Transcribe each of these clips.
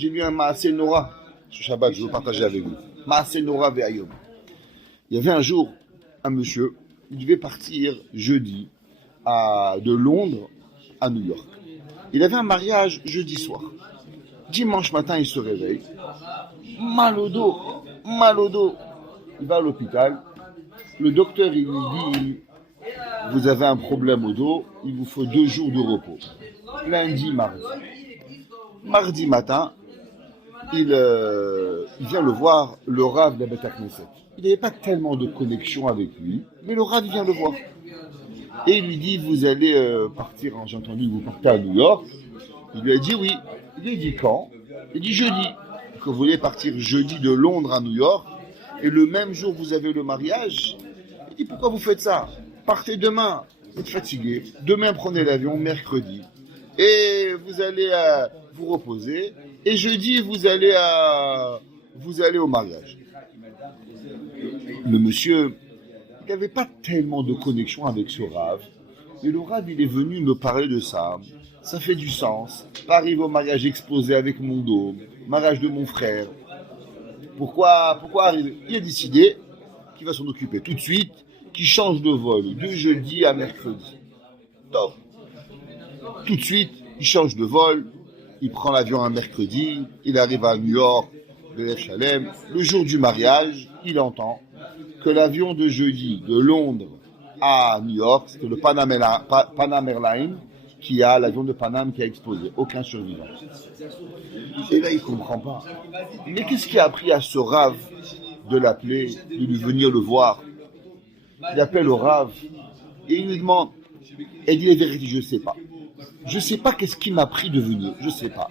j'ai lu un Maaseh Nora ce Shabbat, je veux partager avec vous. Maaseh Nora ve'ayom. Il y avait un jour un monsieur, il devait partir jeudi de Londres à New York. Il avait un mariage jeudi soir. Dimanche matin, il se réveille. Mal au dos. Il va à l'hôpital. Le docteur, il lui dit, vous avez un problème au dos, il vous faut 2 jours de repos. Lundi, mardi. Mardi matin, il vient le voir, le Rav de la Beth Knesset. Il n'avait pas tellement de connexion avec lui, mais le Rav vient le voir. Et il lui dit, vous allez partir, j'ai entendu que vous partez à New York. Il lui a dit oui. Il lui a dit quand? Il dit jeudi. Que vous voulez partir jeudi de Londres à New York, et le même jour vous avez le mariage. Il dit, pourquoi vous faites ça? Partez demain, vous êtes fatigué. Demain, prenez l'avion, mercredi. Et vous allez vous reposer. Et jeudi, vous allez au mariage. Le monsieur, il n'avait pas tellement de connexion avec ce Rav. Mais le Rav, il est venu me parler de ça. Ça fait du sens. Pas arriver au mariage explosé avec mon dos. Mariage de mon frère. Pourquoi arriver? Il a décidé qu'il va s'en occuper tout de suite, qu'il change de vol de jeudi à mercredi. Top. Tout de suite, il change de vol. Il prend l'avion un mercredi. Il arrive à New York, de Yerushalayim. Le jour du mariage, il entend que l'avion de jeudi de Londres à New York, c'était le Panam Airlines, qui a l'avion de Paname qui a explosé. Aucun survivant. Et là, il ne comprend pas. Mais qu'est-ce qui a appris à ce Rav de l'appeler, de lui venir le voir? Il appelle le Rav et il lui demande, et dit la vérité, je ne sais pas. Je ne sais pas qu'est-ce qui m'a pris de venir. Je ne sais pas.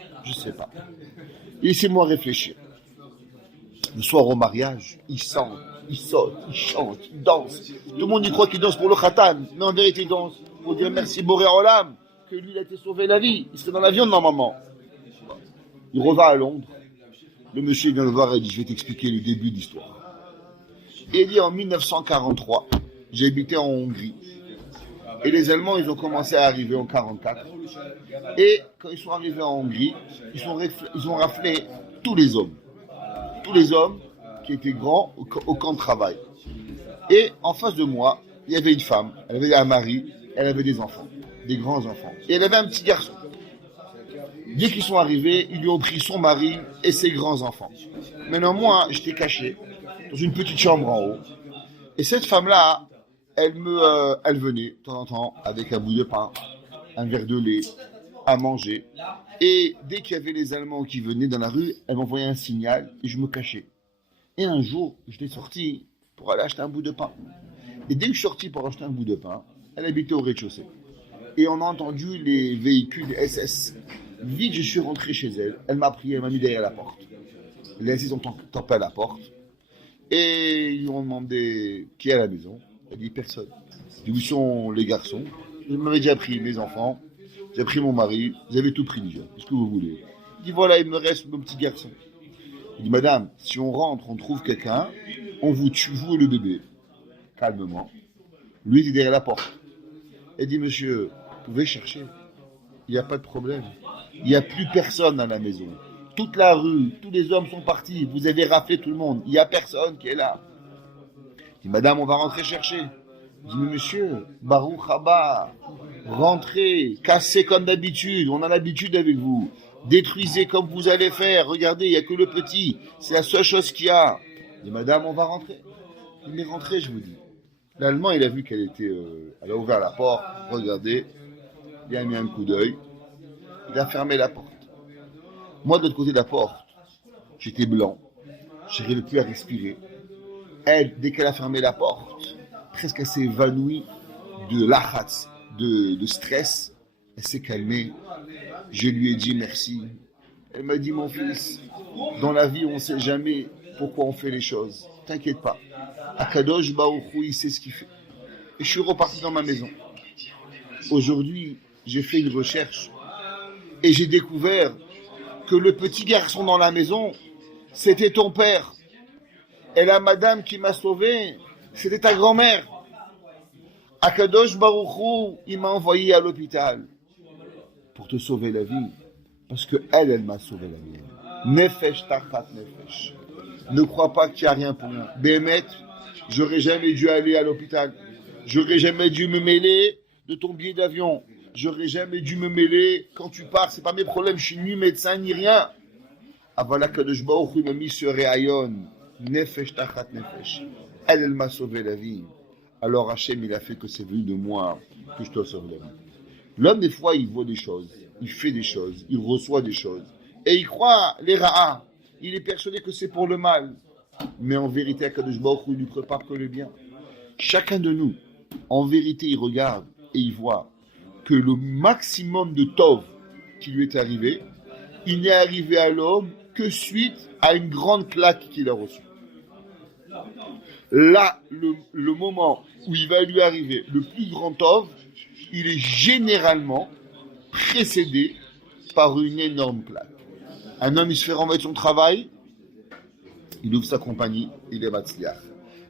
Laissez-moi réfléchir. Le soir au mariage, il sent, il saute, il chante, il danse. Tout le monde y croit qu'il danse pour le khatan, mais en vérité, il danse pour dire merci Boré Olam, que lui, il a été sauvé la vie. Il serait dans l'avion normalement. Il revient à Londres. Le monsieur vient le voir et dit, je vais t'expliquer le début de l'histoire. Et il dit, en 1943, j'ai habité en Hongrie. Et les Allemands, ils ont commencé à arriver en 1944. Et quand ils sont arrivés en Hongrie, ils ont raflé tous les hommes. Tous les hommes qui étaient grands au camp de travail. Et en face de moi, il y avait une femme. Elle avait un mari, elle avait des enfants, des grands enfants. Et elle avait un petit garçon. Dès qu'ils sont arrivés, ils lui ont pris son mari et ses grands enfants. Maintenant, moi, j'étais caché dans une petite chambre en haut. Et cette femme-là, elle venait de temps en temps avec un bout de pain, un verre de lait, à manger. Et dès qu'il y avait les Allemands qui venaient dans la rue, elle m'envoyait un signal et je me cachais. Et un jour, j'étais sorti pour aller acheter un bout de pain. Et dès que je suis sorti pour acheter un bout de pain, elle habitait au rez-de-chaussée. Et on a entendu les véhicules SS. Vite, je suis rentré chez elle. Elle m'a pris, elle m'a mis derrière la porte. Les SS ont tapé à la porte. Et ils lui ont demandé qui est à la maison. Elle dit personne. Où sont les garçons? Je m'avais déjà pris mes enfants. J'ai pris mon mari. Vous avez tout pris déjà. Qu'est-ce que vous voulez? Il dit voilà, il me reste mon petit garçon. Il dit madame, si on rentre, on trouve quelqu'un, on vous tue, vous et le bébé. Calmement. Lui, il est derrière la porte. Elle dit monsieur, vous pouvez chercher. Il n'y a pas de problème. Il n'y a plus personne dans la maison. Toute la rue, tous les hommes sont partis. Vous avez raflé tout le monde. Il n'y a personne qui est là. Il dit, madame, on va rentrer chercher. Il dit, mais monsieur, Baruch Haba, rentrez, cassez comme d'habitude. On a l'habitude avec vous. Détruisez comme vous allez faire. Regardez, il n'y a que le petit. C'est la seule chose qu'il y a. Il dit, madame, on va rentrer. Il dit, mais rentrez, je vous dis. L'Allemand, il a vu qu'elle était... elle a ouvert la porte, regardez. Il a mis un coup d'œil. Il a fermé la porte. Moi, de l'autre côté de la porte, j'étais blanc. Je n'arrivais plus à respirer. Elle, dès qu'elle a fermé la porte, presque elle s'est évanouie de lachatz, de stress. Elle s'est calmée. Je lui ai dit merci. Elle m'a dit, mon fils, dans la vie, on ne sait jamais pourquoi on fait les choses. T'inquiète pas. Akadosh Baruch Hu, il sait ce qu'il fait. Et je suis reparti dans ma maison. Aujourd'hui, j'ai fait une recherche et j'ai découvert que le petit garçon dans la maison, c'était ton père. Et la madame qui m'a sauvé, c'était ta grand-mère. Akadosh Baruch Hu, il m'a envoyé à l'hôpital pour te sauver la vie. Parce que elle m'a sauvé la mienne. Nefesh tachat nefesh. Ne crois pas qu'il n'y a rien pour moi. Béhémet, j'aurais jamais dû aller à l'hôpital. J'aurais jamais dû me mêler de ton billet d'avion. J'aurais jamais dû me mêler quand tu pars. C'est pas mes problèmes. Je suis ni médecin ni rien. Avala Kadosh Baruch Hu m'a mis sur Réayon. Nefesh tachat nefesh. Elle m'a sauvé la vie. Alors Hachem, il a fait que c'est venu de moi que je te sauve la vie. L'homme, des fois, il voit des choses, il fait des choses, il reçoit des choses. Et il croit les ra'a. Il est persuadé que c'est pour le mal. Mais en vérité, Akadosh Baruch Hu, il ne prépare que le bien. Chacun de nous, en vérité, il regarde et il voit que le maximum de tov qui lui est arrivé, il n'est arrivé à l'homme que suite à une grande claque qu'il a reçue. Là, le moment où il va lui arriver le plus grand tov, il est généralement précédé par une énorme claque. Un homme, il se fait renvoyer de son travail, il ouvre sa compagnie, il est matzliach.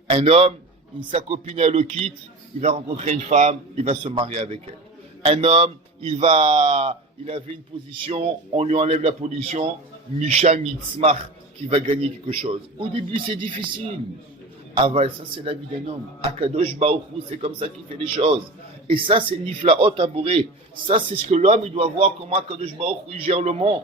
Un homme, sa copine, elle le quitte, il va rencontrer une femme, il va se marier avec elle. Un homme, il avait une position, on lui enlève la position, Misha Mitzmach, qui va gagner quelque chose. Au début, c'est difficile. Aval, ça c'est la vie d'un homme. Akadosh Baruch Hu, c'est comme ça qu'il fait les choses. Et ça, c'est Niflaot Abouré. Ça, c'est ce que l'homme, il doit voir comment Akadosh Baruch Hu, il gère le monde.